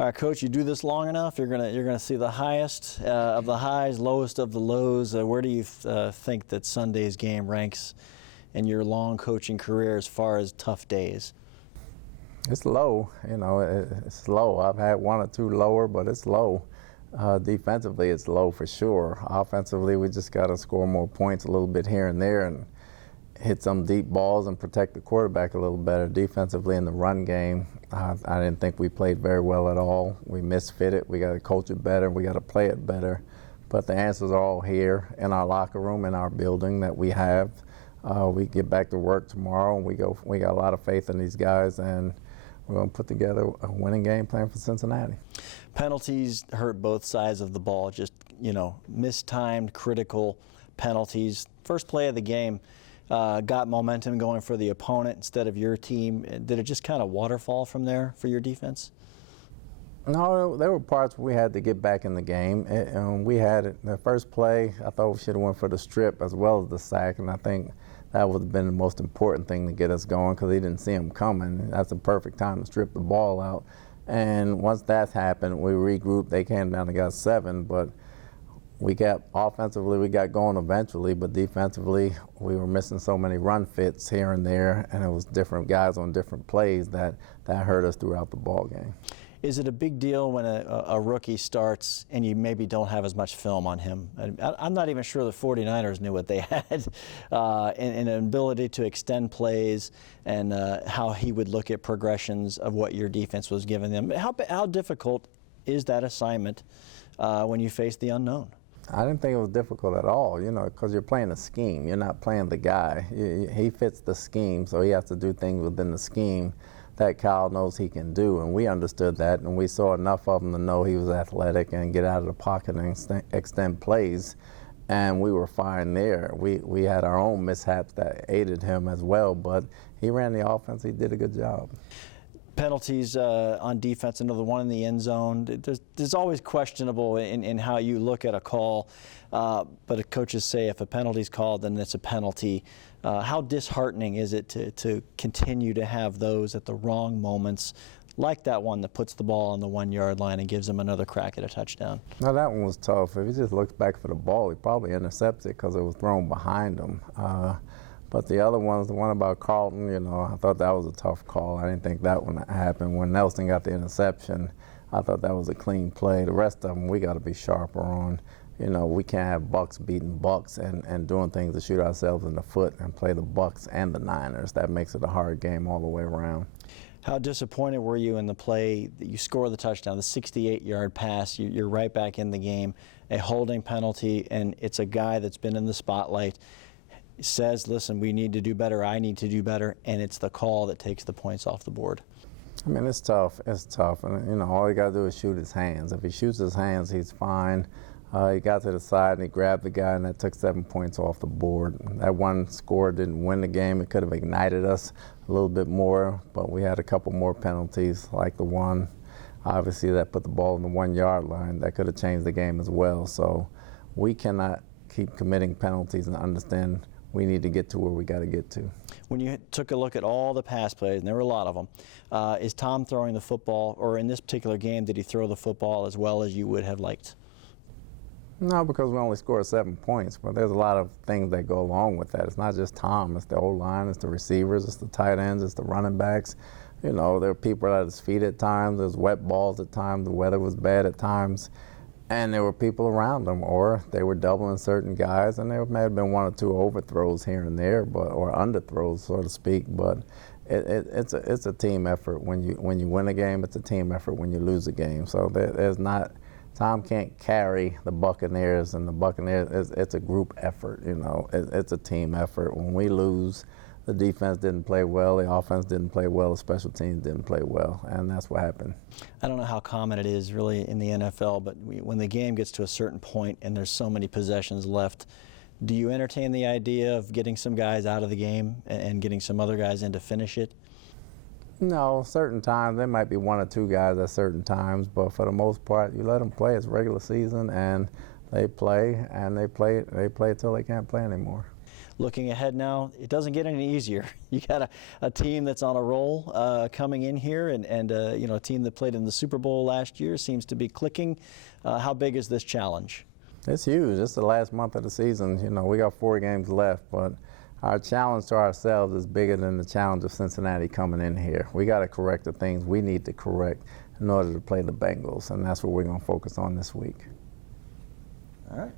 All right, Coach, you do this long enough, you're gonna see the highest of the highs, lowest of the lows. Where do you think that Sunday's game ranks in your long coaching career as far as tough days? It's low, it's low. I've had one or two lower, but it's low. Defensively, it's low for sure. Offensively, we just got to score more points a little bit here and there and hit some deep balls and protect the quarterback a little better. Defensively in the run game, I didn't think we played very well at all. We misfitted. We got to coach it better. We got to play it better. But the answers are all here in our locker room, in our building that we have. We get back to work tomorrow, and we got a lot of faith in these guys, and we're going to put together a winning game plan for Cincinnati. Penalties hurt both sides of the ball, just, mistimed, critical penalties. First play of the game got momentum going for the opponent instead of your team. Did it just kind of waterfall from there for your defense? No, there were parts we had to get back in the game. We had it. The first play, I thought we should have went for the strip as well as the sack, and I think that would have been the most important thing to get us going because he didn't see him coming. That's the perfect time to strip the ball out. And once that happened, we regrouped. They came down and got 7, but we got offensively, we got going eventually, but defensively, we were missing so many run fits here and there, and it was different guys on different plays that hurt us throughout the ball game. Is it a big deal when a rookie starts and you maybe don't have as much film on him? I'm not even sure the 49ers knew what they had in an ability to extend plays and how he would look at progressions of what your defense was giving them. How difficult is that assignment when you face the unknown? I didn't think it was difficult at all, because you're playing a scheme. You're not playing the guy. He fits the scheme, so he has to do things within the scheme that Kyle knows he can do, and we understood that, and we saw enough of him to know he was athletic and get out of the pocket and extend plays, and we were fine there. We had our own mishaps that aided him as well, but he ran the offense. He did a good job. Penalties on defense, another one in the end zone. There's always questionable in how you look at a call, but coaches say if a penalty's called, then it's a penalty. How disheartening is it to continue to have those at the wrong moments, like that one that puts the ball on the 1-yard line and gives them another crack at a touchdown? Now that one was tough. If he just looks back for the ball, he probably intercepts it because it was thrown behind him. But the other ones, the one about Carlton, I thought that was a tough call. I didn't think that one happened. When Nelson got the interception, I thought that was a clean play. The rest of them, we got to be sharper on. We can't have Bucs beating Bucs and doing things to shoot ourselves in the foot and play the Bucs and the Niners. That makes it a hard game all the way around. How disappointed were you in the play that you score the touchdown, the 68-yard pass? You're right back in the game, a holding penalty, and it's a guy that's been in the spotlight. Says, listen, we need to do better, I need to do better, and it's the call that takes the points off the board. I mean, it's tough. It's tough. And, all he got to do is shoot his hands. If he shoots his hands, he's fine. He got to the side and he grabbed the guy, and that took 7 points off the board. That one score didn't win the game. It could have ignited us a little bit more, but we had a couple more penalties, like the one, obviously, that put the ball on the 1-yard line. That could have changed the game as well. So we cannot keep committing penalties and understand we need to get to where we got to get to. When you took a look at all the pass plays, and there were a lot of them, is Tom throwing the football, or in this particular game, did he throw the football as well as you would have liked? No, because we only scored 7 points, but there's a lot of things that go along with that. It's not just Tom, it's the O-line, it's the receivers, it's the tight ends, it's the running backs. There are people at his feet at times, there's wet balls at times, the weather was bad at times, and there were people around them, or they were doubling certain guys, and there may have been 1 or 2 overthrows here and there, or underthrows, so to speak, but it's a team effort. When you win a game, it's a team effort. When you lose a game, so there's not. Tom can't carry the Buccaneers, and the Buccaneers, it's a group effort, it's a team effort. When we lose, the defense didn't play well, the offense didn't play well, the special teams didn't play well, and that's what happened. I don't know how common it is really in the NFL, but when the game gets to a certain point and there's so many possessions left, do you entertain the idea of getting some guys out of the game and getting some other guys in to finish it? No, certain times, there might be 1 or 2 guys at certain times, but for the most part, you let them play. It's regular season, and they play until they can't play anymore. looking ahead now, it doesn't get any easier. You got a team that's on a roll coming in here, and you know, a team that played in the Super Bowl last year seems to be clicking. How big is this challenge? It's huge. It's the last month of the season. You know, we got 4 games left, but our challenge to ourselves is bigger than the challenge of Cincinnati coming in here. We got to correct the things we need to correct in order to play the Bengals, and that's what we're going to focus on this week. All right.